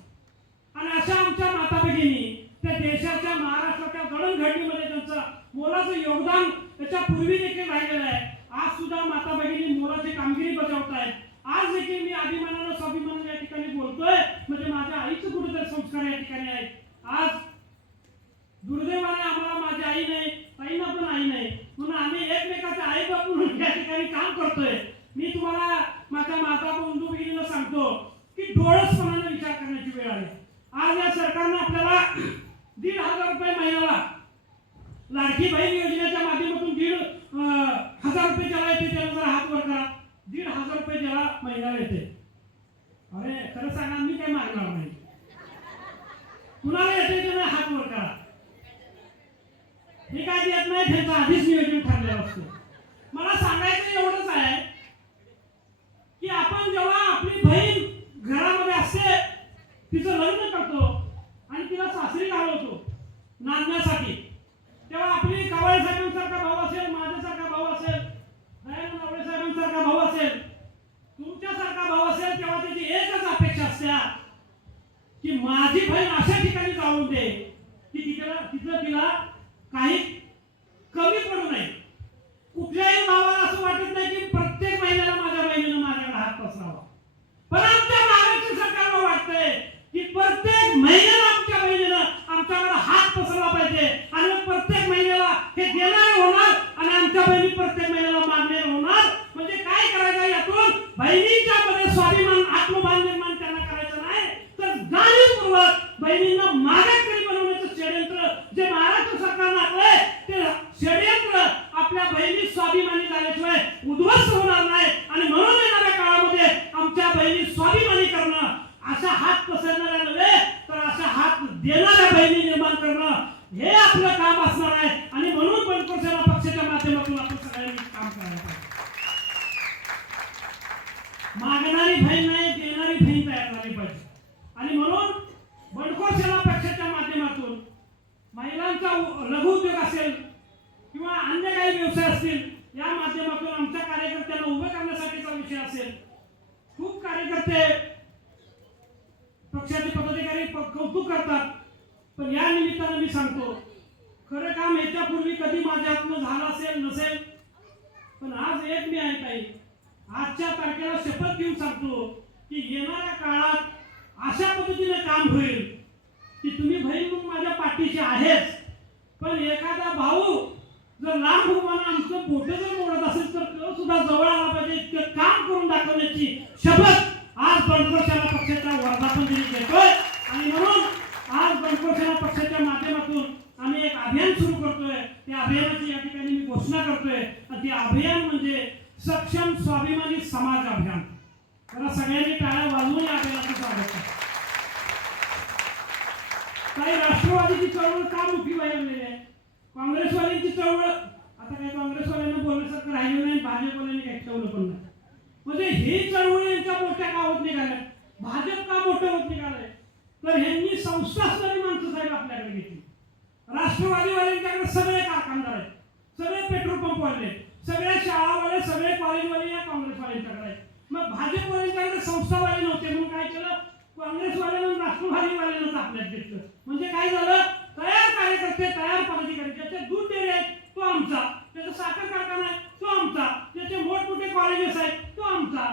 आणि अशा आमच्या माता भगिनी त्या देशाच्या, महाराष्ट्राच्या जडणघडणीमध्ये त्यांचा मोलाचं योगदान त्याच्या पूर्वी देखील राहिलेलं आहे. आज सुद्धा माता भगिनी मोलाची कामगिरी बजावत आहेत. आज देखील मी अभिमानानं स्वाभिमानानं या ठिकाणी बोलतोय, म्हणजे माझ्या आईचं कुठेतरी संस्कार या ठिकाणी आहेत. आज दुर्दैवाने आम्हाला माझी आई नाही, ताईंना पण आई नाही, म्हणून आम्ही एकमेकाचे आई बाप म्हणून या ठिकाणी काम करतोय. मी तुम्हाला माझ्या माता बंधू भगिनीला सांगतो की डोळसपणाने विचार करण्याची वेळ आली. आज या सरकारनं आपल्याला 1,500 रुपये महिन्याला लाडकी बहीण योजनेच्या माध्यमातून 1,500 रुपये ज्याला येते त्याला जरा हात वर करा. 1,500 रुपये ज्याला महिन्याला येते. अरे खरं सांगा, मी काही मागणार नाही. कुणाला येते त्याला हात वर करा. हे काय देत नाही, त्यांचं आधीच नियोजन ठरलेलं असतं. मला सांगायचं एवढंच आहे की आपण जेव्हा आपली बहीण घरामध्ये असते, तिचं लग्न करतो आणि तिला सासरी घालवतो नांदण्यासाठी, तेव्हा आपली कवाळे साहेबांसारखा भाऊ असेल, माझ्यासारखा भाऊ असेल, दयानंद नावडे साहेबांसारखा भाऊ असेल, तुमच्यासारखा भाऊ असेल, तेव्हा त्याची एकच अपेक्षा असते की माझी बहीण अशा ठिकाणी जाऊन दे की तिथं तिला काही कमी पडू नये. कुठल्याही भावाला असं वाटत नाही की प्रत्येक महिन्याला माझ्या बहिणीनं माझ्याकडे हात पसरावा, पण आमच्या महाराष्ट्र सरकारला वाटतंय की प्रत्येक महिन्याला आमच्या बहिणीनं आमच्याकडे हात पसरला पाहिजे आणि प्रत्येक महिन्याला हे देणारे होणार आणि आमच्या बहिणी प्रत्येक महिन्याला मागणारे होणार. म्हणजे काय करायचं यातून बहिणीच्या मध्ये स्वाभिमान, आत्मभान निर्माण त्यांना करायचं नाही, तर जाणीवपूर्वक बहिणींना मागासकरी बनवण्याचं षडयंत्र जे महाराष्ट्र सरकारनं आखलंय, ते षडयंत्र आपल्या बहिणी स्वाभिमानी झाल्याशिवाय उद्ध्वस्त होणार नाही. आणि म्हणून येणाऱ्या काळामध्ये आमच्या बहिणी स्वाभिमानी करणं, अशा हात पसरणाऱ्या नव्हे तर अशा हात देणाऱ्या बहिणी निर्माण करणं हे आपलं काम असणार आहे. आणि म्हणून बंडखोर सेना पक्षाच्या माध्यमातून आपण सगळ्यांनी काम करायला पाहिजे. मागणारी बहीण नाही, देणारी बहीण तयार झाली पाहिजे. आणि म्हणून बंडखोर सेना पक्षाच्या माध्यमातून महिलांचा लघु उद्योग असेल किंवा अन्य काही व्यवसाय असतील, या माध्यमातून आमच्या कार्यकर्त्यांना उभे करण्यासाठीचा विषय असेल. खूप कार्यकर्ते, पक्षाचे पदाधिकारी कौतुक करतात, पण या निमित्तानं मी सांगतो, खरं काम याच्यापूर्वी कधी माझ्या हातनं झालं असेल नसेल, पण आज एक मी ऐकत आहे, आजच्या तारखेला शपथ घेऊन सांगतो की येणाऱ्या काळात अशा पद्धतीने काम होईल की तुम्ही बहीण म्हणून माझ्या पाठीशी आहेच, पण एखादा भाऊ जर लांब उभारून आमचं बोटं जर मोडत असेल तर तो सुद्धा जवळ आला पाहिजे, इतकं काम करून दाखवण्याची शपथ आज बंडखोर सेना पक्षाच्या वर्धापन दिनी देतोय. आणि म्हणून आज बंडखोर सेना पक्षाच्या माध्यमातून आम्ही एक अभियान सुरू करतोय. त्या अभियानाची या ठिकाणी मी घोषणा करतोय, आणि ते अभियान म्हणजे सक्षम स्वाभिमानी समाज अभियान. जरा सगळ्यांनी टाळ्या वाजवून या अभियानाचं स्वागत करा. काही राष्ट्रवादीची चळवळ का मोठी व्हायला आहे, काँग्रेसवाल्यांची चळवळ, आता काही काँग्रेसवाल्यांना बोलण्यासारखं राहिलं नाही, भाजपवाल्यांनी काही ठेवलं पण नाही. म्हणजे ही चळवळ यांच्या मोठ्या का होत निघाल्या, भाजप का मोठं होत निघालंय, तर ह्यांनी संस्था असणारी माणसं साहेब आपल्याकडे घेतली. राष्ट्रवादीवाल्यांच्याकडे सगळे कारखानदार आहेत, सगळे पेट्रोल पंपवाले, सगळे शाळावाले, सगळे कॉलेजवाले या काँग्रेसवाल्यांच्याकडे आहेत. मग भाजपवाल्यांच्याकडे संस्थावाले नव्हते, म्हणून काय केलं, काँग्रेसवाल्यांना राष्ट्रवादीवाल्यांनाच आपल्यात घेतलं. म्हणजे काय झालं, तयार कार्यकर्ते, तयार पदाधिकारी, ज्याचे दूध डेअरी आहेत तो आमचा, त्याचा साखर कारखाना आहे तो आमचा, त्याचे मोठमोठे कॉलेजेस आहेत तो आमचा.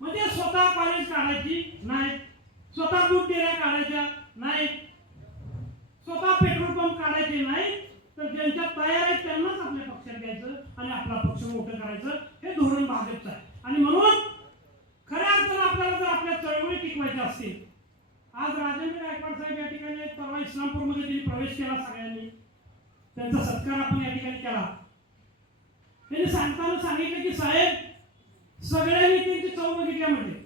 म्हणजे स्वतः कॉलेज काढायची नाही, स्वतः दूध डेअऱ्या काढायच्या नाही, स्वतः पेट्रोल पंप काढायचे नाही, तर ज्यांच्या तयार आहेत त्यांनाच आपल्या पक्षात घ्यायचं आणि आपला पक्ष मोठं करायचं, हे धोरण भाजपचं आहे. आणि म्हणून खऱ्या अर्थानं आपल्याला जर आपल्या चळवळी टिकवायच्या असतील, आज राजेंद्र गायकवाड साहेब या ठिकाणी परवा इस्लामपूरमध्ये त्यांनी प्रवेश केला, सगळ्यांनी त्यांचा सत्कार आपण या ठिकाणी केला. त्यांनी सांगताना सांगितलं की साहेब, सगळ्यांनी त्यांची चव बघितल्या, म्हणजे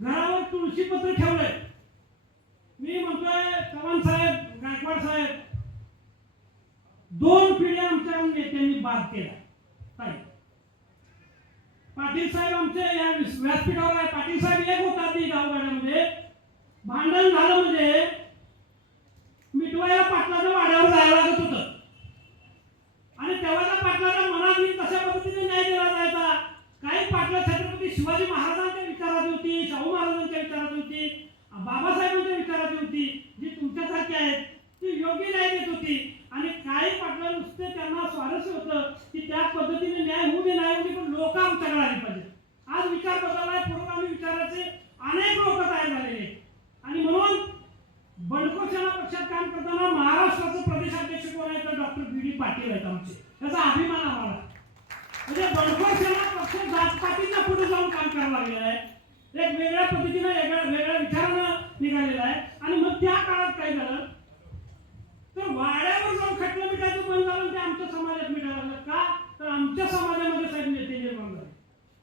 घरावर तुळशीपत्र ठेवलंय. मी म्हणतोय चव्हाण साहेब, गायकवाड साहेब, 2 पिढ्या आमच्या नेत्यांनी बाद केला. पाटील साहेब आमचे या व्यासपीठावर आहे, पाटील साहेब एक होतात ती गावगाड्यामध्ये, भांडण झालं म्हणजे मिटवायला पाटलाच्या वाड्यावर जायला लागत होतं. आणि तेव्हा त्या पाटलाच्या मनात येईल तशा पद्धतीने न्याय दिला जायचा. काही पाटलं छत्रपती शिवाजी महाराजांच्या विचारात होती, शाहू महाराजांच्या विचारात होती, बाबासाहेबांच्या विचारात होती, जी तुमच्यासारखी आहेत ती योग्य न्याय देत होती. आणि काही पाटलं नुसते त्यांना वेगवेगळ्या पद्धतीने वेगवेगळ्या विचारानं निघालेला आहे. आणि मग त्या काळात काय झालं तर वाड्यावर जाऊन खटलं मिठायचं बंद झालं ते आमच्या समाजात मिठायला लागलं. का तर आमच्या समाजामध्ये साहेब नेते निर्माण झाले.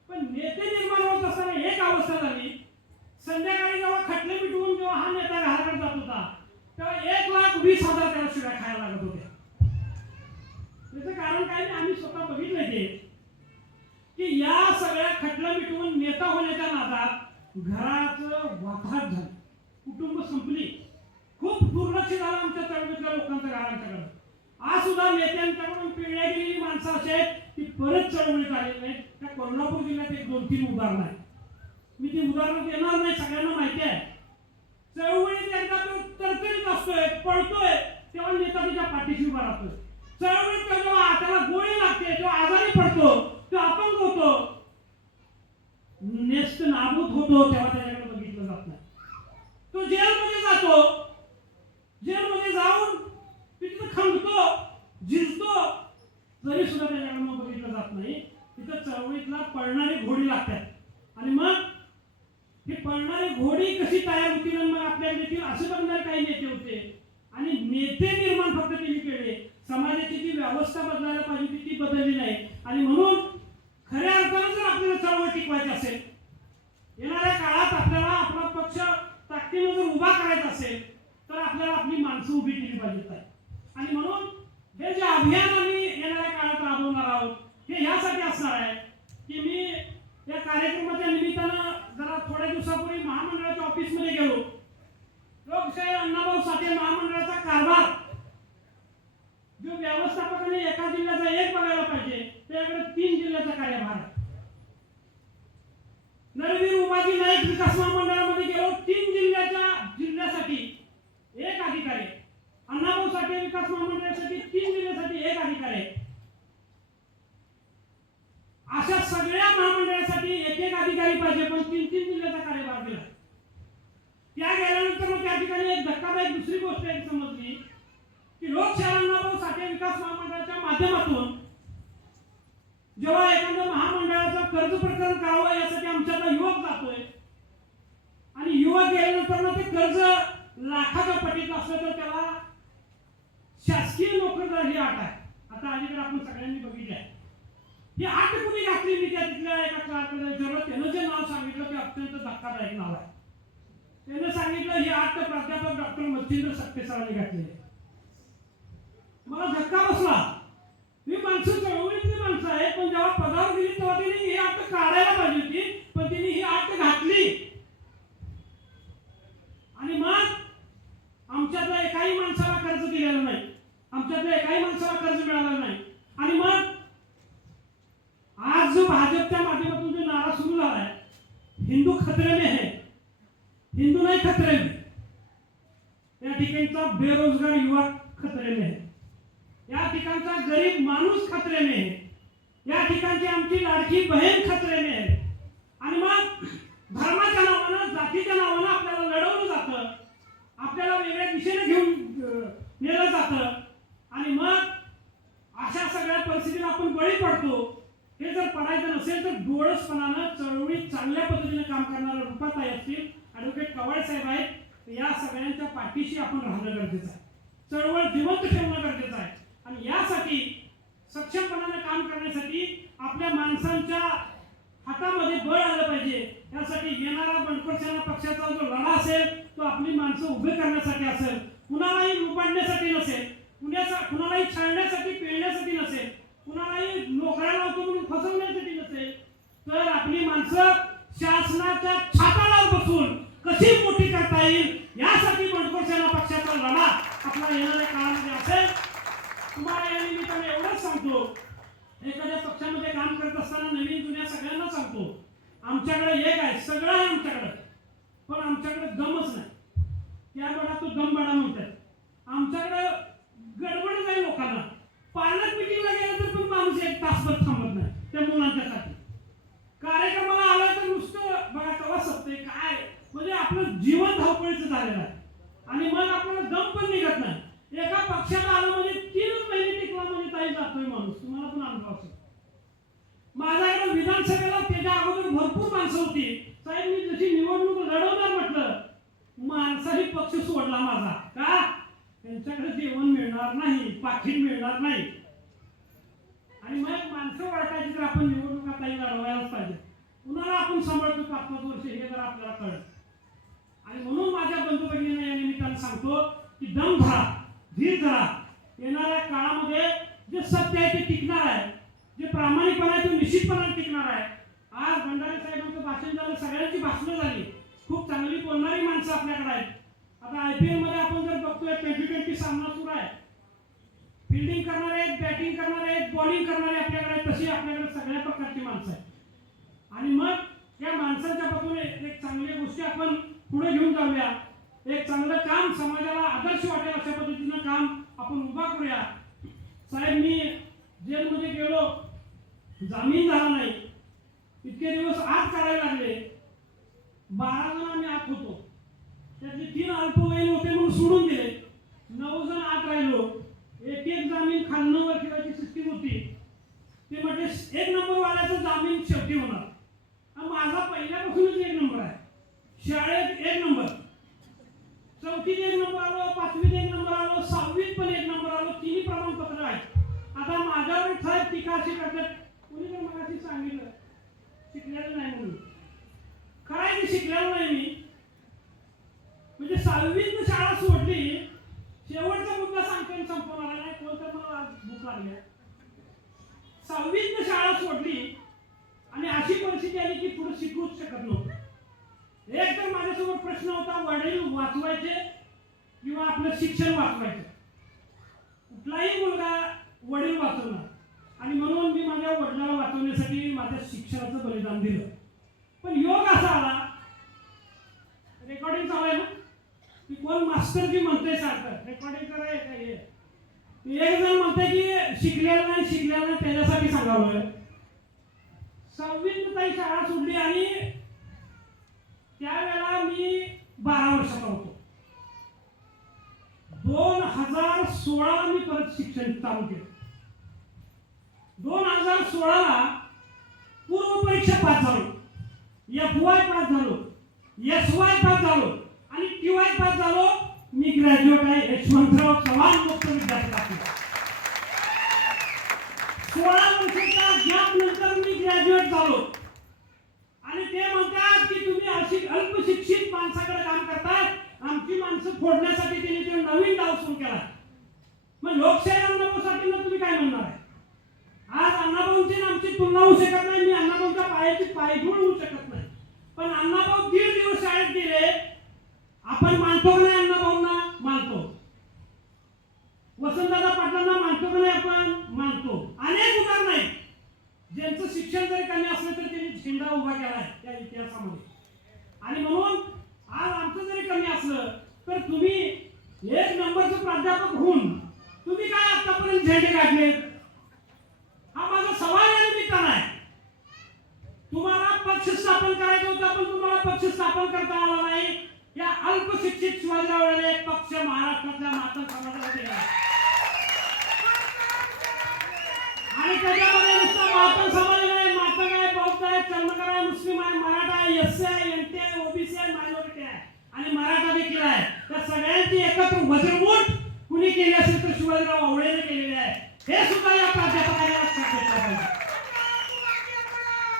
पण नेते निर्माण होत असताना एक अवस्था झाली, संध्याकाळी जेव्हा खटले मिटवून जेव्हा हा नेता घराकडे जात होता तेव्हा 1,20,000 त्याला शिव्या खायला लागत होत्या. त्याचं कारण काय नाही, आम्ही स्वतः बघितलं ते की या सगळ्या खटलं मिटवून नेता होण्याच्या नादात घराचं वाताहत झालं, कुटुंब संपली, खूप दुर्लक्ष झालं आमच्या चळवळीतल्या लोकांचं घरांच्याकडे. आज सुद्धा नेत्यांच्याकडून पिळल्या गेलेली माणसं अशी आहेत ती परत चळवळीत आलेली नाहीत. त्या कोल्हापूर जिल्ह्यात 1-2-3 उदाहरणं आहेत. मी ती उदाहरणं देणार नाही, सगळ्यांना माहिती आहे. चळवळीत एकदा तो तरतरीत असतोय, पळतोय, तेव्हा नेता त्याच्या पाठीशी उभा राहतोय. चळवळीत जेव्हा त्याला गोळी लागते, जेव्हा आजारी पडतो, तो अपंग होतो, नेस्त नाबूद होतो, तेव्हा त्याच्याकडे बघितलं जात नाही. तो जेलमध्ये जातो, जेलमध्ये जाऊन तिथं खंडतो, झिजतो, तरी सुद्धा त्याच्याकडे बघितलं जात नाही. तिथं चळवळीतला पळणारी घोडी लागतात. आणि मग ही पळणारी घोडी कशी तयार होतील आणि मग आपल्याकडे येतील असे बघणारे काही नेते होते. आणि नेते निर्माण फक्त त्यांनी केले, समाजाची जी व्यवस्था बदलायला पाहिजे ती बदलली नाही. आणि म्हणून खऱ्या अर्थानं जर आपल्याला चळवळ टिकवायची असेल, येणाऱ्या काळात आपल्याला आपला पक्ष ताकदीनं जर उभा करायचा असेल तर आपल्याला आपली माणसं उभी केली पाहिजेत. आणि म्हणून हे जे अभियान आम्ही येणाऱ्या काळात राबवणार आहोत हे यासाठी असणार आहे की मी या कार्यक्रमाच्या निमित्तानं जरा थोड्या दिवसापूर्वी महामंडळाच्या ऑफिसमध्ये गेलो. लोकशाही अण्णाभाऊ साठे महामंडळाचा कारभार जो व्यवस्थापकाने एका जिल्ह्याचा एक बघायला पाहिजे त्याकडे 3 जिल्ह्याचा कार्यभार आहे. नरवीर उमाजी नाईक विकास महामंडळामध्ये गेलो, 3 जिल्ह्यासाठी एक अधिकारी, अण्णाभाऊ साठे विकास महामंडळासाठी 3 जिल्ह्यासाठी एक अधिकारी. अशा सगळ्या महामंडळासाठी एक अधिकारी पाहिजे, पण 3 जिल्ह्याचा कार्यभार दिला. त्या गेल्यानंतर मग त्या ठिकाणी एक धक्कादायक दुसरी गोष्ट एक समजली की लोकशाही अण्णाभाऊ साठे विकास महामंडळाच्या माध्यमातून जेव्हा एखाद्या महामंडळाचं कर्ज प्रकरण करावं यासाठी आमच्याकडे युवक जातोय आणि युवक गेल्यानंतर ते कर्ज लाखाच्या पटीत असलं तर त्याला शासकीय नोकरीदार ही अट आहे. आता अलीकडे आपण सगळ्यांनी बघितली आहे. ही अट कुणी घातली? मी त्या तिथल्या एका क्लार्कला विचारलं, त्यानं जे नाव सांगितलं ते अत्यंत धक्कादायक नाव आहे. त्यानं सांगितलं ही अट प्राध्यापक डॉक्टर मच्छिंद्र सक्ते सरांनी घातली. मला धक्का बसला. मी माणसं चळवळीतली माणसं आहे, पण जेव्हा पदावर गेली तेव्हा तिने ही अट काढायला पाहिजे होती, पण तिने ही अट घातली. आणि मग आमच्यातल्या एकाही माणसाला कर्ज दिलेलं नाही, आमच्यातल्या एकाही माणसाला कर्ज मिळालं नाही. आणि मग आज जो भाजपच्या माध्यमातून जो नारा सुरू झालाय, हिंदू खतरे में है, हिंदू नाही खतरे में, या ठिकाणचा बेरोजगार युवा खतरे में है, या ठिकाणचा गरीब माणूस खतरे में है, या ठिकाणची आमची लाडकी बहीण खतरे में है. आणि मग धर्माच्या नावानं जातीच्या नावानं आपल्याला लढवलं जातं, आपल्याला वेगळ्या दिशेने घेऊन नेलं जातं. आणि मग अशा सगळ्या परिस्थितीला आपण बळी पडतो. हे जर पडायचं नसेल तर डोळसपणानं चळवळीत चांगल्या पद्धतीने काम करणाऱ्या रूपाताई असतील, ॲडव्होकेट कवाळे साहेब आहेत, या सगळ्यांच्या पाठीशी आपण राहणं गरजेचं आहे. चळवळ जिवंत ठेवणं गरजेचं आहे. आणि यासाठी सक्षमपणाने काम करण्यासाठी आपल्या माणसांच्या हातामध्ये बळ आलं पाहिजे. यासाठी येणारा बंडखोर सेना पक्षाचा जो लढा असेल तो आपली माणसं उभे करण्यासाठी असेल, कुणालाही लुबाडण्यासाठी नसेल, कुणालाही छळण्यासाठी पेळण्यासाठी नसेल, कुणालाही नोकऱ्या लावतो म्हणून फसवण्यासाठी नसेल, तर आपली माणसं शासनाच्या छाताला बसून कशी मोठी करता येईल यासाठी बंडखोर सेना पक्षाचा लढा आपला येणाऱ्या काळामध्ये असेल. तुम्हाला या निमित्ताने एवढंच सांगतो, एखाद्या पक्षामध्ये काम करत असताना नवीन जुन्या सगळ्यांना सांगतो, आमच्याकडे एक आहे, सगळं आहे आमच्याकडे, पण आमच्याकडे दमच नाही. त्या बडा तो दम बडा म्हणतात. आमच्याकडे गडबड नाही लोकांना. पालक मिटिंगला गेलं तर पण माणूस 1 तासभर थांबत नाही त्या मुलांच्यासाठी. कार्यक्रमाला आला तर नुसतं बघा कवा सपते काय, म्हणजे आपलं जीवन धावपळीचं झालेलं आहे. आणि मग आपल्याला दम पण निघत नाही. एका पक्षाला आलं म्हणजे 3 महिने टिकला म्हणजे ताई जातोय माणूस. तुम्हाला पण अनुभव असेल. माझ्याकडे विधानसभेला त्याच्या अगोदर भरपूर माणसं होती, साहेब मी जशी निवडणूक लढवणार म्हटलं, माणसाही पक्ष सोडला माझा. का? त्यांच्याकडे जेवण मिळणार नाही, पाकिट मिळणार नाही. आणि मग माणसं ओळखायची तर आपण निवडणुकातही लढवायलाच पाहिजे. कुणाला आपण सांभाळतो 5-5 वर्ष हे जर आपल्याला कळलं. आणि म्हणून माझ्या बंधू भगिनींना या निमित्तानं सांगतो की दम धरा, धीर धरा. येणाऱ्या काळामध्ये जे सत्य आहे ते टिकणार आहे, जे प्रामाणिकपणा आहे तो निश्चितपणे टिकणार आहे. आज भंडारे साहेबांचं भाषण झालं, सगळ्यांची भाषणं झाली, खूप चांगली बोलणारी माणसं आपल्याकडे आहेत. आता IPL मध्ये आपण जर बघतोय 2020 सामना सुरू आहे. फिल्डिंग करणारे आहेत, बॅटिंग करणारे आहेत, बॉलिंग करणारे आपल्याकडे, तशी आपल्याकडे सगळ्या प्रकारची माणसं आहेत. आणि मग या माणसांच्या पासून एक चांगल्या गोष्टी आपण पुढे घेऊन जाऊया. एक चांगलं काम समाजाला आदर्श वाटेल अशा पद्धतीनं काम आपण उभा करूया. साहेब मी जेलमध्ये गेलो, जामीन झाला नाही, इतके दिवस आत काढायला लागले. 12 जण आम्ही आत होतो, त्यातले 3 अल्पवयीन होते म्हणून सोडून दिले. 9 जण आत राहिलो. एक जामीन खालनं वर ठेवायची सिस्टीम होती. ते म्हणजे 1 नंबर वाल्याचं जामीन शेवटी होणार. माझा पहिल्यापासूनच 1 नंबर आहे. शाळेत 1 नंबर, 4थीत 1 नंबर आलो, 5वीत 1 नंबर आलो, 6वीत पण 1 नंबर आलो. 3 प्रमाणपत्र आहेत. आता माझ्यावर साहेब टीका अशी करतात, कोणी तर मगाशी सांगितलं शिकलेलं नाही म्हणून. काय की शिकलेलं नाही मी, म्हणजे 6वीत शाळा सोडली. शेवटचा मुद्दा सांगतो, संपवणार नाही. कोणतं मला आज भूक लागली. 6वीत शाळा सोडली आणि अशी परिस्थिती आली की पुढे शिकूच शकत नव्हतं. एक तर माझ्यासमोर प्रश्न होता, वडील वाचवायचे किंवा आपलं शिक्षण वाचवायचं. कुठलाही मुलगा वडील वाचवणार, आणि म्हणून मी माझ्या वडिलांना वाचवण्यासाठी माझ्या शिक्षणाचं बलिदान दिलं. पण योग असा आला, रेकॉर्डिंग चालू आहे ना, की कोण मास्टर जी म्हणतंय सारखं रेकॉर्डिंग कराय काय. एक जण म्हणतंय की शिकलेलं नाही त्याच्यासाठी सांगावं. 6वीत ताई शाळा सोडली आणि त्यावेळेला मी 12 वर्षाचा होतो. 2016 मी परत शिक्षण चालू केलं. 2016 पूर्व परीक्षा पास झालो, FY पास झालो, SY पास झालो आणि TY पास झालो. मी ग्रॅज्युएट आहे यशवंतराव चव्हाण मुक्त विद्यापीठातून. 16 वर्षाच्या गॅप नंतर मी ग्रॅज्युएट झालो. आणि ते म्हणतात की तुम्ही अशी अल्पशिक्षित माणसाकडे काम करताय. आमची माणसं फोडण्यासाठी त्यांनी ते नवीन डाव सुरू केला. मग लोकशाही अण्णाभाऊसाठी तुम्ही काय म्हणणार आहे? आज अण्णाभाऊंची आमची तुलना होऊ शकत नाही. मी अण्णाभाऊंच्या पायाची पायधूळ होऊ शकत नाही. पण अण्णाभाऊ 1.5 दिवस शाळेत गेले. आपण मानतो नाही अण्णाभाऊंना? मानतो. वसंतदादा पाटलांना मानतो का नाही? आपण मानतो. अनेक उदाहरण आहेत ज्यांचं शिक्षण जरी कमी असलं तरी त्यांनी झेंडा उभा केला आहे त्या इतिहासामध्ये. आणि म्हणून आज आमचं जरी कमी असलं तर तुम्ही 1 नंबरचं प्राध्यापक होऊन तुम्ही काय आतापर्यंत झेंडे काढले? हा माझा सवाल या निमित्तानं आहे. तुम्हाला पक्ष स्थापन करायचं होतं पण तुम्हाला पक्ष स्थापन करता आला नाही. या अल्पशिक्षित शिवाजीराव एक पक्ष महाराष्ट्रातल्या मातंग समाजाला दिला आणि त्याच्यामध्ये नुसता मातंग समाज आहे, मातंग आहे, बौद्ध आहे, चर्मकार आहे, मुस्लिम आहे, मराठा आहे, SC आहे, NT आहे, OBC आहे, मायनॉरिटी आहे आणि मराठा देखील आहे. त्या सगळ्यांची एकत्र वज्रमूठ कुणी केली असेल तर शिवाजीराव आवळेने केलेली आहे. हे सुद्धा या प्राध्यापकाने लक्षात घेतलं पाहिजे.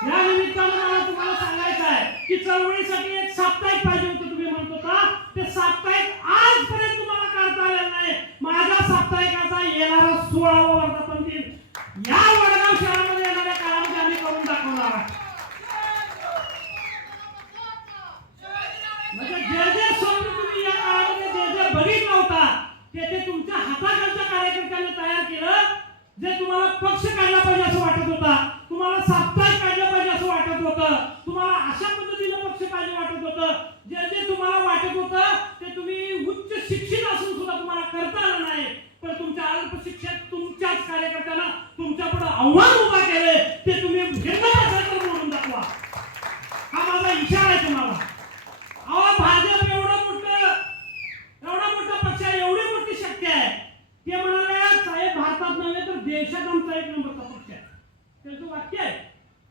या निमित्तानं मला तुम्हाला सांगायचं आहे की चळवळीसाठी एक साप्ताहिक पाहिजे होतं. तुम्ही म्हणत होता ते साप्ताहिक आजपर्यंत तुम्हाला काढता आलेलं नाही. माझ्या साप्ताहिकाचा येणारा 16वा वर्धापन दिन या वडगाव शहरामध्ये येणाऱ्या काळामध्ये आम्ही करून दाखवणार आहोत. म्हणजे जे जे स्वप्न तुम्ही या काळामध्ये जे जे बघितलं होता ते तुमच्या हाताखालच्या कार्यकर्त्यांनी तयार केलं. जे तुम्हाला पक्ष काढला पाहिजे असं वाटत होता, तुम्हाला साप्ताहिक काढलं पाहिजे असं वाटत होतं, तुम्हाला अशा पद्धतीनं पक्ष पाहिजे वाटत होतं, जे जे तुम्हाला वाटत होतं ते तुम्ही उच्च शिक्षित असून सुद्धा तुम्हाला करता आलं नाही. पण तुमच्या अल्पशिक्षित तुमच्याच कार्यकर्त्यांना तुमच्यापुढे आव्हान उभा केले ते तुम्ही हिंमत मोडून दाखवा. हा माझा इशारा आहे तुम्हाला. भाजप एवढा मोठा पक्ष आहे, एवढी मोठी शक्ती आहे. ते म्हणाले साहेब भारतात नव्हे तर देशात आमचा 1 नंबरचा पक्ष आहे. त्यांचं वाक्य आहे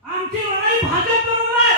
आमची लढाई भाजप बरोबर आहे.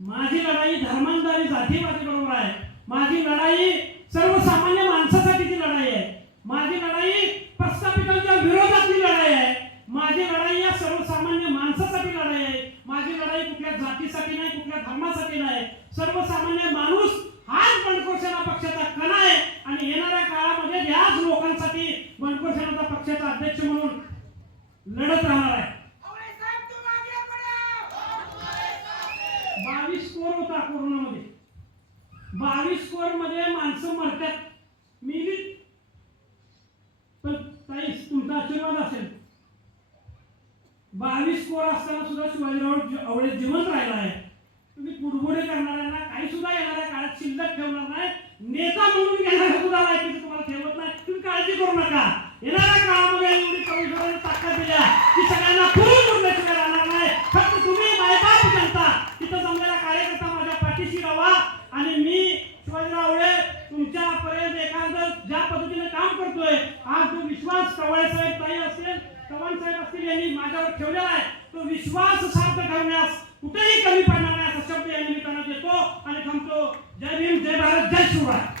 माझी लढाई धर्मांधारी जातीवादी बरोबर आहे. माझी लढाई सर्वसामान्य माणसासाठीची लढाई आहे. माझी लढाई प्रस्थापितांच्या विरोधातली लढाई आहे. माझी लढाई या सर्वसामान्य माणसासाठी लढाई आहे. माझी लढाई कुठल्या जातीसाठी नाही, कुठल्या धर्मासाठी नाही. सर्वसामान्य माणूस हाच बंडखोर सेना पक्षाचा कणा आहे आणि येणाऱ्या काळामध्ये याच लोकांसाठी बंडखोर सेना पक्षाचा अध्यक्ष म्हणून लढत राहणार आहे. 22 स्कोर होता कोरोनामध्ये. 22 स्कोर मध्ये माणसं मरतात, मिली. पण ताई तुमचा आशीर्वाद असेल. 22 स्कोर असताना सुद्धा शिवाजीराव आवळे जिवंत राहिला आहे. तुम्ही पुढपुढे करणाऱ्यांना काही सुद्धा येणाऱ्या काळात शिल्लक ठेवणार नाही. नेता म्हणून घेणाऱ्या सुद्धा लायकीचं तुम्हाला ठेवत नाही. तुम्ही काळजी करू नका. येणाऱ्या काळामध्ये एवढी कौशल्याने ताकद दिल्या की सगळ्यांना पुरून उरल्याशिवाय राहणार नाही. फक्त तुम्ही मायबाप जनता तिथं जमलेला कार्यकर्ता माझ्या पाठीशी राहा आणि मी शिवाजीराव आवळे तुमच्यापर्यंत एखादं ज्या पद्धतीने काम करतोय, आज जो विश्वास कवळे साहेब ताई असतील, चव्हाण साहेब असतील यांनी माझ्यावर ठेवलेला आहे, तो विश्वास सार्थ ठेवण्यास कुठेही कमी पडणार नाही असा शब्द या निमित्तानं देतो आणि थांबतो. जय भीम, जय भारत, जय शिवराय.